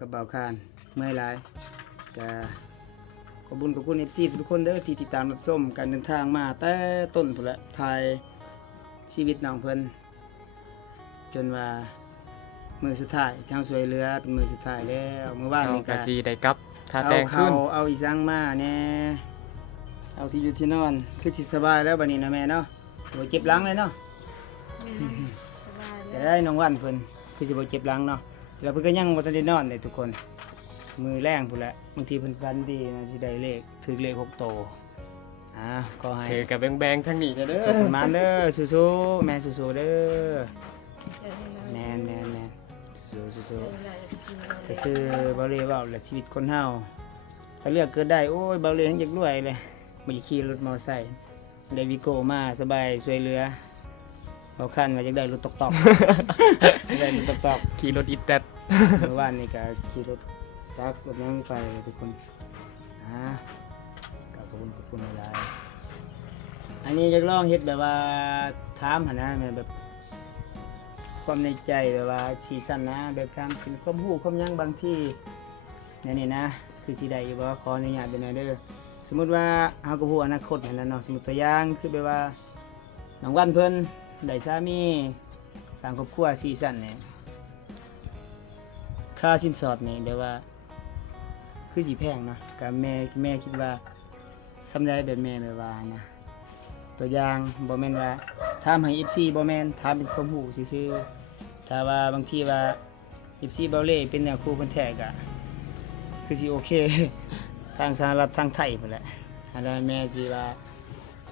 กับบ่าวคานเมื่อยหลายก็ขอบคุณ FC ทุกคนเด้อที่ติดตามรับชมการเดินทางมาแต่ต้นพุ่นแหละถ่ายชีวิตน้องเพิ่นจนว่ามือสุดท้ายทางสวยเรือเป็นมือสุดท้ายแล้วเมื่อวานนี้ ก็ ก็ สิได้กลับถ้า เอา แต่ง เขา ขึ้น เอาอีสังมาแน่เอาที่อยู่ที่นอนคือสิสบายแล้วบัดนี้นะแม่เนาะบ่เจ็บหลังเลยเนาะ สบาย จะ แล้ว ได้น้องวันเพิ่นคือสิบ่เจ็บหลังเนาะแล้วเพิ่นก็ยังบ่ทันได้นอนเลยทุกคนมือแรงพุ่นแหละบางทีเพิ่นฝันดีนะสิได้เลขถึกเลข6โตวก็ให้ ถือกับแบงๆทั้งนี้เด้อ สุขมันเด้อสู้ๆแม่สู้ๆเด้อ ใจให้เรา แม่นสู้ๆ ใจให้เรา FC ก็คือเบาเล่เว้าแหละชีวิตคนเฮาถ้าเลือกเกิดได้โอ้ยเบาเล่ยังอยากรวยเลยบ่อยากขี่รถมอไซค์ได้วิโก้มาสบายสวยเรือเบาคันว่าอยากได้รถตอกๆ อยากได้รถตอก ขี่รถอีแตด ๆเมื่อวานนี่ก็ขี่รถตักรถยังไปทุกคนก็ขอบคุณหลายๆอันนี้อยากลองเฮ็ดแบบว่าถามหั่นนะแบบความในใจแบบว่าซีซั่นนะแบบถามเป็นความรู้ความหยังบางที่ นี่นะคือสิได้อยู่บ่ขออนุญาตด้วยนะเด้อสมมุติว่าเฮาก็ฮู้อนาคตนั่นแหละเนาะสมมุติตัวอย่างคือแบบว่าน้องวันเพิ่นได้สามีสร้างครอบครัวซีซั่นนี่ค่าสินสอดนี่แบบว่าคือสิแพงเนาะก็แม่คิดว่าสำาได้แบบแม่แบบว่านะตัวอย่างบ่แม่นว่าถามให้ FC บ่แม่นถามเป็นความรู้ซื่อๆถ้าว่าบางทีว่า FC เบาเล่เป็นแนวคู่เพิ่นแท้ก็ คือสิโอเค ทางสหรัฐทางไทยพุ่นแหละอันนั้นแม่สิว่า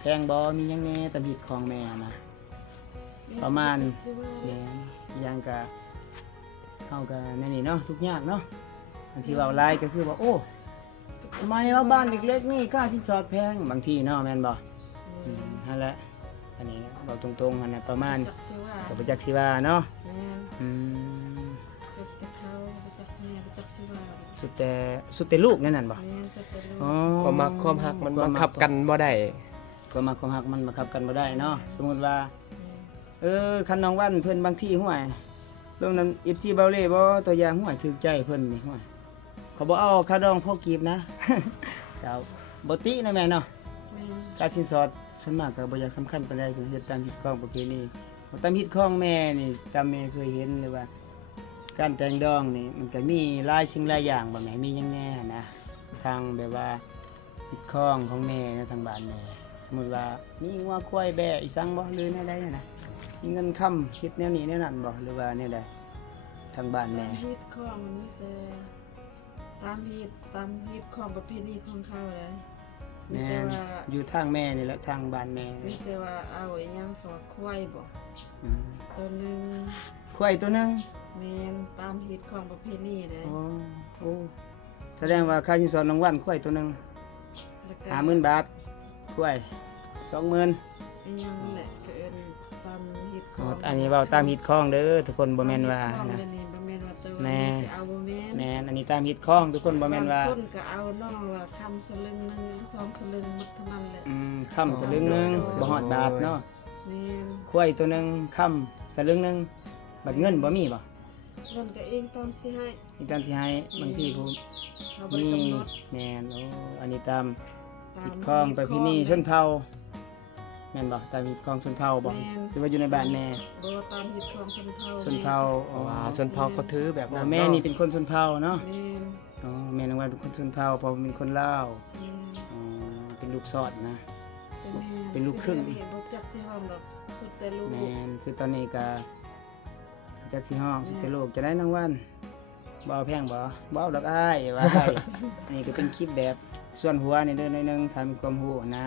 แพงบ่มีหยังแหน่ตำหิดของแม่นะ ประมาณ แม่นอีหยังก็เฮาก็แนวนี้เนาะทุกอย่างเนาะบางทีเว้าหลายก็คือว่าโอ้ทำไมว่าบ้านเล็กๆนี่ค่าสินสอดแพงบางทีเนาะแม่นบ่นั่นแหละอันนี้เว้าตรงๆหั่นน่ะประมาณ จักสิว่า ก็บ่จักสิว่าเนาะ แม่น อืม สุดแต่เขาบ่จักแม่บ่จักสิว่า สุดแต่ลูกนั่นน่ะบ่ แม่นสุดแต่ลูก อ๋อ ความมักความฮักมันบังคับกันบ่ได้ ความมักความฮักมันบังคับกันบ่ได้เนาะสมมุติว่าคันน้องวันเพิ่นบางที่ห้วยเรื่องนั้น FC เบาเล่บ่ตัวอย่างห้วยถูกใจเพิ่นนี่ห้วยเขาบ่เอาค่าดองพ่อกีบนะ ก็บ่ตินะแม่เนาะ แม่น การสินสอดส่วนมากก็บ่อยากสำคัญปานใดเพิ่นเฮ็ดตามฮิตของประเพณีตามฮิตของแม่นี่ตามแม่เคยเห็นเลยว่า การแต่งดองนี่มันก็มีหลายสิ่งหลายอย่างบ่แม่มีหยังแน่นะทางแบบว่าฮิตของแม่นะทางบ้านแม่สมมุติว่ามีงัวควายแบะอีสังบ่หรือแนวใดนะมีเงินค้ำเฮ็ดแนวนี้แนวนั้นบ่หรือว่าแนวใดทางบ้านแม่ ฮีดของมันมีแต่ตามฮีดของประเพณีของเขาเลยมี แม่ แต่ น ว่า อยู่ทางแม่นี่แหละทางบ้านแม่ มีแต่ว่าเอาไอ้หยังขอควายบ่ อืม ตัวหนึง ควายตัวหนึง แม่นตามฮีดของประเพณีเลย โอ้แสดงว่าค่าสินสอดรางวัลควายตัวหนึง แล้วก็ 50,000 บาทควาย20,000 ไอ้หยังแหละก็เอิ้นตามฮีดข อ๋ อ อง อันนี้เว้าตามฮิตของเด้อทุกคนบ่แม่นว่า ตมฮี นะ ดของเลยบ่แม่นว่าตัว แม่ สิเอาบ่แม่น แม่นอันนี้ตามฮิตของทุกคนบ่แม่นว่า บงคนก็เอาเนาะว่าคำสลึงหนึงหรือสองสลึงหมดเท่านั้นแหละ ค่ำสลึงหนึงบ่ฮอดบาทเนาะ แม่น ควายตัวหนึงค่ำสลึงหนึงบัดเงินบ่มีบ่ เงินก็เองตามสิให้ นี่ตามสิให้บางทีผม เขาบ่ มี ได้กำหนด แม่นโอ้อันนี้ตาม ตา ฮิ ม ตของประเพณีชน แ เผ่าแม่นบ่ตามฮิตของชนเผ่าบ่ ม่น หรือว่าอยู่ในบ้านแม่ บ่ตามฮิตของชนเผ่า ชนเผ่า เพราะว่าส่วนเผาเขาถือแบบ อ๋อ นั้น แม่นี่เป็นคนชนเผ่าเนาะ แม่น อ๋อแม่นางวันเป็นคนชนเผ่าเพราะเป็นคนลาว แม่น อ๋อเป็นลูกสอดนะ แม่ เป็นลูกครึ่ง เป็นบ่จักสิฮ้องดอกสุดแต่ลูก แม่นคือตอนนี้ก็จักสิห้องสิเป็นลูกจะได้นางวันบ่เอาแพงบ่บ่เอาดอกอ้ายว่า อ้ายอันนี้ก็เป็นคลิปแบบส่วนหัวนี่เด้อหน่อยหนึงถ้ามีความรู้นะ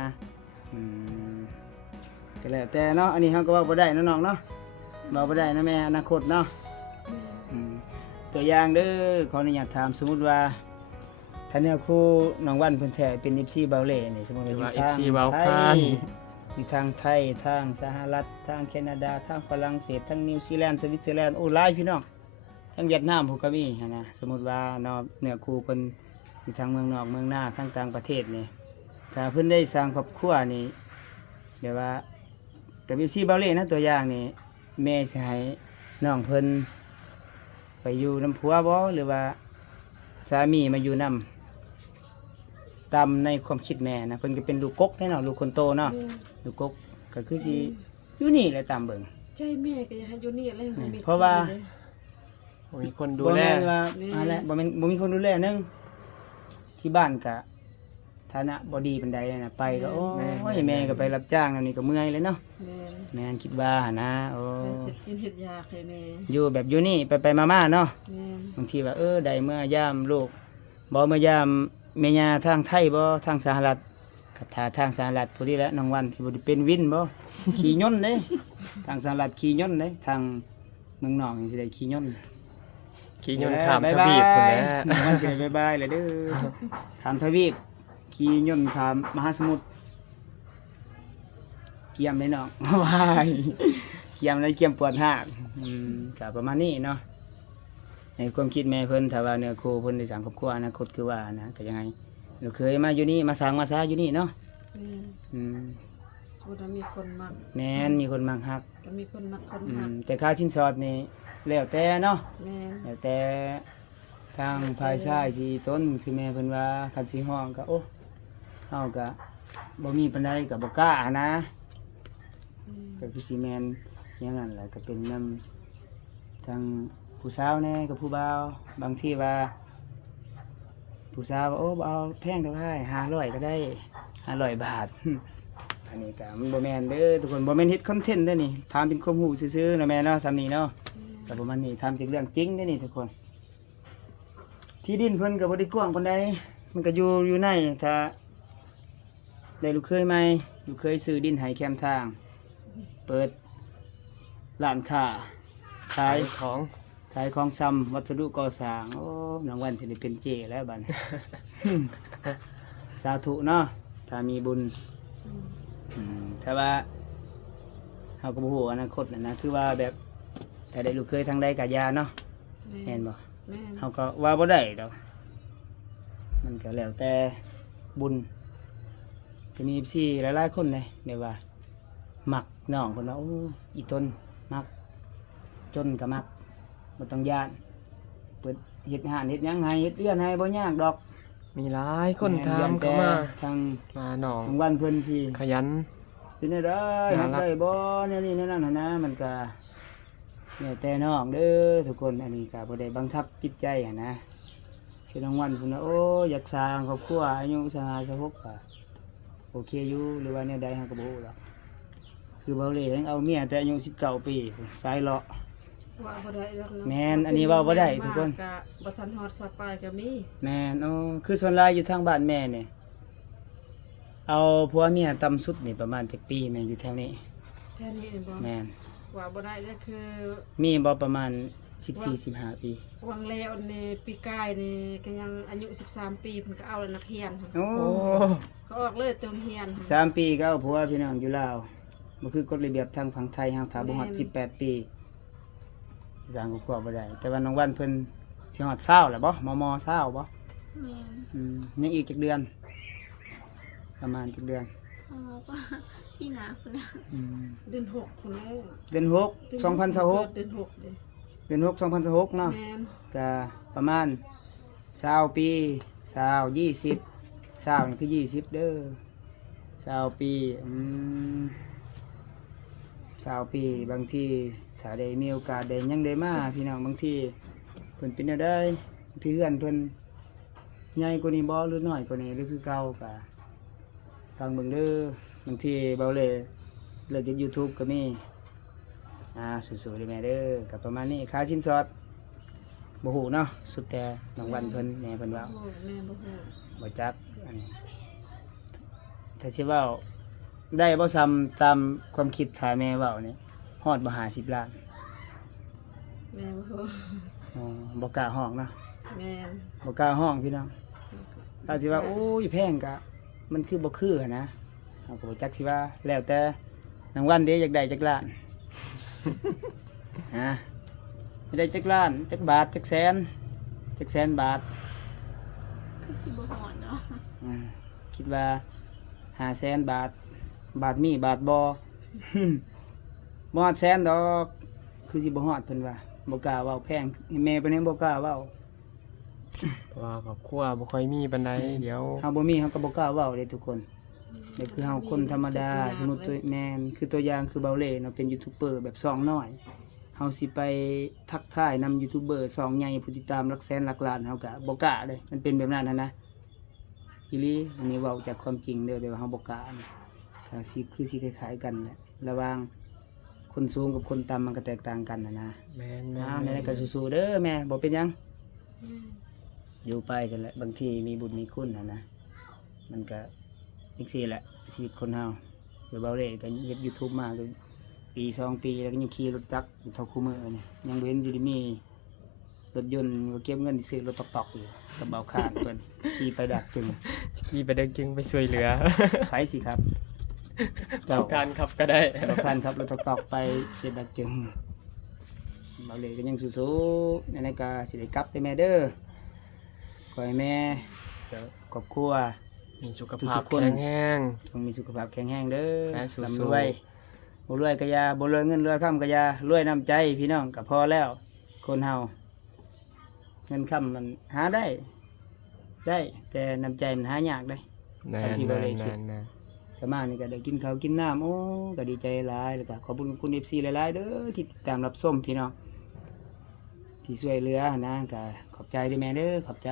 อืมก็แล้วแต่เนาะอันนี้เฮาก็เว้าบ่ได้เนาะน้องเนาะเว้าบ่ได้นะแม่อนาคตเนาะอืมตัวอย่างเด้อขออนุญาตถามสมมุติว่าถ้าแนวครูน้องวันเพิ่นแท้เป็น FC เบาเล่นี่สมมุติ หรือ ว่า ว่า อยู่ทาง FC เว้าคาน อยู่ทางไทยทางสหรัฐทางแคนาดาทางฝรั่งเศสทางนิวซีแลนด์สวิตเซอร์แลนด์โอ้หลายพี่น้องทางเวียดนามพวกก็มีหั้นนะสมมุติว่าเนาะเนื้อคู่เพิ่นอยู่ทางเมืองนอกเมืองหน้าทางต่างประเทศนี่ถ้าเพิ่นได้สร้างครอบครัวนี่แบบว่ากับ FC เบาเล่นะตัวอย่างนี่แม่สิให้น้องเพิ่นไปอยู่น้ำผัวบ่หรือว่า สามีมาอยู่นํตามในความคิดแม่นะเพิ่นก็เป็นลูกกกแน่เนาะลูกคนโตเนาะ แม่น ลูกกกก็คือสิอยู่นี่แหละตามเบิ่ง ใจแม่ก็อยากให้อยู่นี่แหละบ่มี เพราะว่า คนเลย มีคนดู บ่ แล แม่นว่า แม่ อะไรบ่แม่นบ่มีคนดูแลหนึงที่บ้านก็ฐานะบ่ดีปานใดน่ะไปก็โอ้ยแม่ก็ไปรับจ้างแล้วนี่ก็เมื่อยเลยเนาะ แม่น แม่นคิดว่าหั่นนะโอ้ ไปเสร็จกินเฮ็ดยาให้แม่ อยู่แบบอยู่นี่ไปๆมาๆเนาะ แม่น บางทีว่าได้เมื่อยามลูกบ่เมื่อยามแม่ย่าทางไทยบ่ทางสหรัฐก็ถ้าทางสหรัฐพอดีแหล้วน้องวันสิบ่ได้เป็นวินบ่ ขี่ยนต์เด้ทางสหรัฐขี่ยนต์เด้ทางเมืองนอกนี่สิได้ขี่ยนต์ ขี่ยนต์ข้ามทวีปพุ่นแหละ น้องวันสิได้บ๊ายบายเลยเด้อข้ามทวีปขี่ยนต์ข้ามมหาสมุทรเกี่ยมเลยน้อง ว้ายเกี่ยมเลยเกี่ยมปวดหากก็ประมาณนี้เนาะ ในความคิดแม่เพิ่นถ้าว่าเนื้อคู่เพิ่นได้สร้างครอบครัวอนาคตคือว่านะก็ยังไงเราเคยมาอยู่นี่มาสร้างมาซาอยู่นี่เนาะ แม่น อืม บ่ได้มีคนมัก แม่นมีคนมักฮัก ก็มีคนมักคนหัก แต่ค่าชิ้นสอดนี่แล้วแต่เนาะ แม่น แล้วแต่ทางฝ่ายชายสิต้นคือแม่เพิ่นว่าคันสิฮ้องก็โอ้เฮาก็บ่มีปานใดก็บ่กล้านะก็คือสิแม่นอย่างนั้นแหละก็เป็นนำทางผู้สาวแน่กับผู้บ่าวบางทีว่า ผู้สาวว่าโอ้บ่เอาแพงเท่าไหร่500ก็ได้500 บาท อันนี้ก็มันบ่แม่นเด้อทุกคนบ่แม่นเฮ็ดคอนเทนต์เด้อนี่ถามเป็นความรู้ซื่อๆนะแม่เนาะซ้ำนี้เนาะแต่ประมาณนี้ทำจากเรื่องจริงเด้อนี่ทุกคน ที่ดินเพิ่นก็บ่ได้กว้างปานใดมันก็อยู่ในถ้าได้ลูกเคยใหม่ลูกเคยซื้อดินให้แคมทาง เปิดร้านค้าขาย ของ ขายของซ้ำวัสดุก่อสร้างโอ้รางวัลสิได้เป็นเจแล้วบัด สาธุเนาะถ้ามีบุญถ้าว่าเฮาก็บ่ฮู้อนาคตน่ะนะคือว่าแบบถ้าได้ลูกเคยทางใดก็อย่าเนาะแม่นบ่ แม่น เฮาก็ว่าบ่ได้ดอกมันก็แล้วแต่บุญก็มี FC หลายๆคนเลยแบบว่ามักน้องเพิ่นว่าโอ้อีต้นมักจนก็มัก บ่ต้องย่านเปิดเฮ็ดหานเฮ็ดหยังให้เฮ็ดเอื้อนให้บ่ยากดอก มีหลายคนถามเข้ามา ทาง มาหนอง ทางวันเพิ่นสิ ขยัน เป็นได้ น่า เฮ็ด รัก ได้บ่แนวนี้แนวนั้นน่ะนะมันก็แล้วแต่น้องเด้อทุกคนอันนี้ก็บ่ได้บังคับจิตใจหันนะคือรางวัลเพิ่นว่าโอ้อยากสร้างครอบครัวอายุ26ก็โอเคอยู่หรือว่าแนวใดเฮาก็บ่ฮู้หรอกคือเบาเหลยังเอาเมียแต่อายุ19 ปีสายเลาะ ว่าบ่ได้ดอกเนาะ แม่นอันนี้เว้าบ่ได้ทุกคน ก็บ่ทันฮอดสปายก็มี แม่นคือส่วนหลายอยู่ทางบ้านแม่เนี่ยเอาผัวเมียต่ำสุดนี่ประมาณจักปีแม่อยู่แถวนี้ แค่นี้เองบ่ แม่น ว่าบ่ได้ก็คือ มีบ่ประมาณ14-15 ปี วังแล้วนี่ปีกายนี่ก็ยังอายุ13 ปีเพิ่นก็เอาแล้วนักเรียนค่ะ โอ้ โอ้ ก็ออกเลยเติมเรียนค่ะ 3 ปีก็เอาผัวพี่น้องอยู่ลาวบ่คือกฎระเบียบทางฝั่งไทยเฮาถ้าบ่ฮอด18 ปีสิสร้างครอบครัวบ่ได้ แต่ว่าน้องวันเพิ่นสิฮอด20แล้วบ่ม20บ่ แม่น ยังอีกจักเดือน ประมาณจักเดือน เขาก็พี่หนาคุณนะ อืม เดือน6พุ่นแล้ว เดือน6 2026 เดือน6เด้ เดือน6 2026เนาะ แม่น ก็ประมาณ20 ปี20 20 20นี่คือ20เด้อ20 ปี20 ปีบางทีถ้าได้มีโอกาสได้หยังได้มาพี่น้องบางทีเพิ่นเป็นแนวใดบางทีเฮือนเพิ่นใหญ่กว่านี้บ่หรือน้อยกว่านี้หรือคือเก่าก็ฟังเบิ่งเด้อบางทีเบาเลยเลิกจาก YouTube ก็มีสู้ๆเด้อแม่เด้อก็ประมาณนี้ค่าชิ้นสอด บ่ฮู้เนาะสุดแต่น้องวันเพิ่นแม่เพิ่นว่า โอ้แม่บ่ฮู้ บ่จักอันนี้ถ้าสิเว้าได้บ่ซ้ำตามความคิดถ้าแม่เว้านี่ฮอดบ่50ล้าน แม่บ่ฮู้ อ๋อบ่กล้าห้องเนาะ แม่น บ่กล้าห้องพี่น้องถ้าสิว่าโอ้ยแพงก็มันคือบ่คือหันนะเฮาก็บ่จักสิว่าแล้วแต่น้องวันเด้อยากได้จักล้าน ฮะได้จักล้านจักบาทจักแสนบาท คือสิบหอนเนาะ คิดว่า500,000 บาท บาทมีบาทบ บ่ฮอดแสนดอกคือสิบ่ฮอดเพิ่นว่าบ่กล้าเว้าแพงแม่เพิ่นยังบ่กล้าเว้าแพ เพราะว่าครอบครัวบ่ค่อยมีปานใดเดี๋ยว เฮาบ่มีเฮาก็บ่กล้าเว้าเด้ทุกคนแบบคือเฮาคนธรรมดาสมมุติตัวแม่นคือตัวอย่างคือเบาเล่เนาะเป็นยูทูบเบอร์แบบซองน้อยเฮาสิไปทักทายนำยูทูบเบอร์ซองใหญ่ผู้ติดตามหลักแสนหลักล้านเฮาก็บ่กล้าเด้มันเป็นแบบนั้นนะอีหลีอันนี้เว้าจากความจริงเด้อแบบว่าเฮาบ่กล้าก็สิคือสิคล้ายๆกันแหละระหว่างคนสูงกับคนต่ำมันก็แตกต่างกันนะ แม่น ในนั้นก็สู้ๆเด้อแม่บ่เป็นหยังอยู่ไปจังแหละบางทีมีบุญมีคุณนะมันก็จังซี่แหละชีวิตคนเฮาเดี๋ยวเบาเร่ก็เฮ็ด YouTube มาก็ปี2ปีแล้วก็ยังขี่รถจักรอยู่เท่าคู่มือนี่ยังบ่เห็นสิได้มีรถยนต์ก็เก็บเงินซื้อรถตอกๆอยู่กับเบาข้างเพิ่นขี่ไปดักจึง ขี่ไปเด้งจึงไปช่วยเหลือ ไผสิครับ เจ้าการครับก็ได้ เบาข้างครับรถตอกๆไปเสียดักจึงเบาเร่ก็ยังสู้ๆในนั้นก็สิได้กลับไปแม่เด้อขอให้แม่ครอบครัว มีสุขภาพ ทุกๆคน แข็งแรง ต้องมีสุขภาพแข็งแรงเด้อ และสู้ๆ ร่ำรวยบ่รวยก็อย่าบ่รวยเงินรวยค่ำก็อย่ารวยน้ำใจพี่น้องก็พอแล้ว คนเฮาเงินค่ำมันหาได้ แต่น้ำใจมันหายากได้ แน่ ตามที่ น บ่ได้คิด ๆ ก็มานี่ก็ได้กินข้าวกินน้ำโอ้ก็ดีใจหลายแล้วก็ขอบคุณคุณ FC หลายๆเด้อที่ติดตามรับชมพี่น้องที่ช่วยเหลือนะก็ขอบใจเด้อแม่เด้อขอบใจ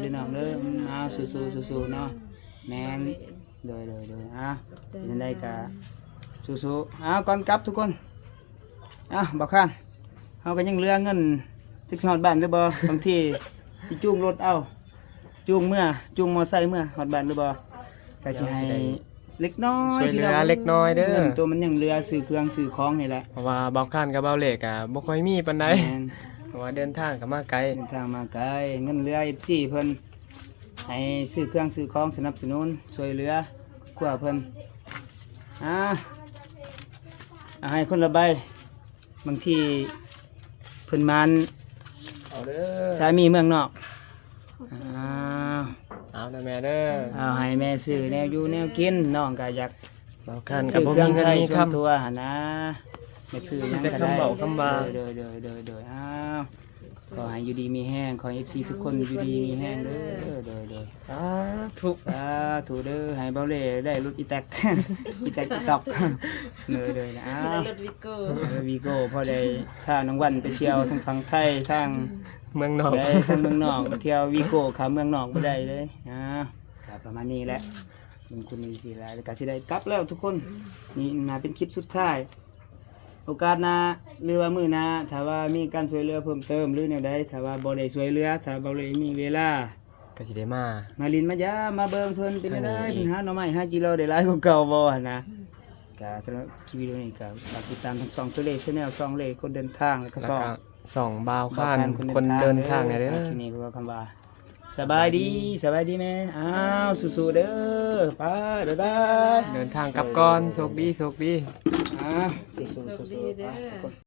เด้อน้องเด้อเอาสู้ๆเนาะแม่นโดยจังได๋ก็สู้ๆเอาก่อนกลับทุกคนบ่คันเฮาก็ยังเหลือเงินสิฮอดบ้านหรือบ่บางทีสิจูงรถเอาจูงมอไซค์เมื่อฮอดบ้านหรือบ่ก็สิให้เล็กน้อย ช่วยเหลือ พี่น้ง เล็กน้อยเด้อ เงินตัวมันยังเหลือซื้อเครื่องซื้อของนี่แหละ เพราะว่าเบาข้านกับเบาเหล็กอ่ะบ่ค่อยมีปานใด แม่น เพราะว่าเดินทางก็มาไกล เดินทางมาไกลเงินเหลือFCเพิ่นให้ซื้อเครื่องซื้อของสนับสนุนช่วยเหลือกว่าเพิ่นเอาให้คนละใบบางทีเพิ่นมัน เอาเด้อ สามีเมืองนอกเอา เอาเด้อแม่เด้อ เอาให้แม่ซื้อแนวอยู่แนวกินน้องก็อยาก เบาข้านก็ ซื้อ บ่ เครื่ มี อง เงิน ใช้ มี ส่วน คำ ตัวหั่นนะอยากซื้อหยังก็ได้ แต่คำเว้าคำว่า เด้ออ้าวขอให้อยู่ดีมีแห้งขอให้ FC ทุกคนอยู่ดีมีแห้งเด้อ ทุก ถูเด้อให้เบาเล่ได้รถอีแตก อีแตกอีตอกเลยนะอ้า ใน ว รถวิโก้ วีโก้พอได้พาน้องวันไปเที่ยวทั้งฝั่งไทยทั้ง เมืองนอก ไปทั้งเมืองนอกเที่ยววีโก้ขาเมืองนอกบ่ได้เลยครับประมาณนี้แหละคุณมีสิหลายแล้วก็สิได้กลับแล้วทุกคนนี่มาเป็นคลิปสุดท้าย โอกาสหน้าหรือว่ามื้อหน้าถ้าว่ามีการช่วยเหลือเพิ่มเติมหรือแนวใดถ้าว่าบ่ได้ช่วยเหลือถ้าบ่ได้มีเวลา ก็สิได้มา มาลินมายามาเบิ่งเพิ่นเป็นได้ ทางนี้ เพิ่นหาหน่อไม้หากิโลได้หลายกว่าเก่าบ่หั่นนะก็สำหรับคลิปวิดีโอนี้ก็ฝากติดตามทั้ง2ตัวเลข Channel 2เลขคนเดินทางแล้วก็ แล้ว 2 ก็ส่องบาวข้าน บอก คนเดินทางไงเด้อ สำหรับคลิปนี้ก็คำว่าสบายดีแม่อ้าวสู้ๆเด้อไปบ๊ายบาย เดินทางกลับก่อนโชคดี อ้าวสู้ๆๆๆไปทุกคน